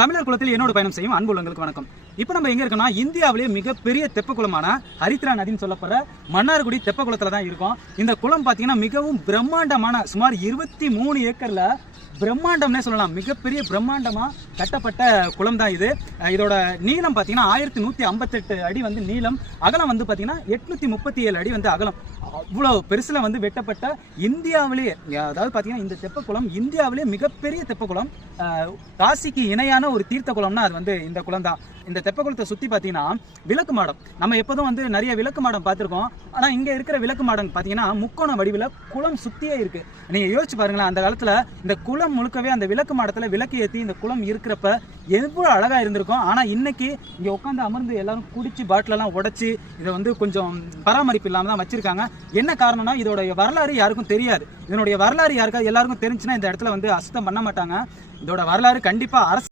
தமிழர் குலத்தில் என்னோட பயணம் செய்யும் அன்பு உள்ளங்களுக்கு வணக்கம். இப்போ நம்ம எங்க இருக்கோம்னா, இந்தியாவிலேயே மிகப்பெரிய தெப்ப குளமான ஹரித்ரா நதின்னு சொல்லப்படுற மன்னார்குடி தெப்ப குளத்துல தான் இருக்கோம். இந்த குளம் பார்த்தீங்கன்னா மிகவும் பிரம்மாண்டமான, சுமார் 23 ஏக்கர்ல பிரம்மாண்டம்னே சொல்லலாம், மிகப்பெரிய பிரம்மாண்டமா கட்டப்பட்ட குளம் தான் இது. இதோட நீளம் பார்த்தீங்கன்னா 1158 அடி வந்து நீளம், அகலம் வந்து பார்த்தீங்கன்னா 837 அடி வந்து அகலம். அவ்வளோ பெருசுல வந்து வெட்டப்பட்ட இந்தியாவிலேயே, அதாவது பார்த்தீங்கன்னா இந்த தெப்பக்குளம் இந்தியாவிலேயே மிகப்பெரிய தெப்பக்குளம். காசிக்கு இணையான ஒரு தீர்த்த குளம்னா அது வந்து இந்த குளம் தான். இந்த தெப்பக்குளத்தை சுற்றி பார்த்தீங்கன்னா விளக்கு மாடம், நம்ம எப்போதும் வந்து நிறைய விளக்கு மாடம் பார்த்துருக்கோம். ஆனால் இங்கே இருக்கிற விளக்கு மாடம் பார்த்தீங்கன்னா முக்கோண வடிவில் குளம் சுற்றியே இருக்கு. நீங்கள் யோசிச்சு பாருங்களேன், அந்த காலத்தில் இந்த குளம் முழுக்கவே அந்த விளக்கு மாடத்தில் விளக்கு ஏற்றி இந்த குளம் இருக்கிறப்ப எவ்வளோ அழகாக இருந்திருக்கும். ஆனால் இன்னைக்கு இங்கே உட்காந்து அமர்ந்து எல்லாரும் குடிச்சு பாட்டிலெல்லாம் உடைச்சி இதை வந்து கொஞ்சம் பராமரிப்பு இல்லாமல் தான் வச்சிருக்காங்க. என்ன காரணம்னா, இதோடைய வரலாறு யாருக்கும் தெரியாது. இதனுடைய வரலாறு யாருக்காவது எல்லாருக்கும் தெரிஞ்சுன்னா இந்த இடத்துல வந்து அசுத்தம் பண்ண மாட்டாங்க. இதோட வரலாறு கண்டிப்பாக அரசு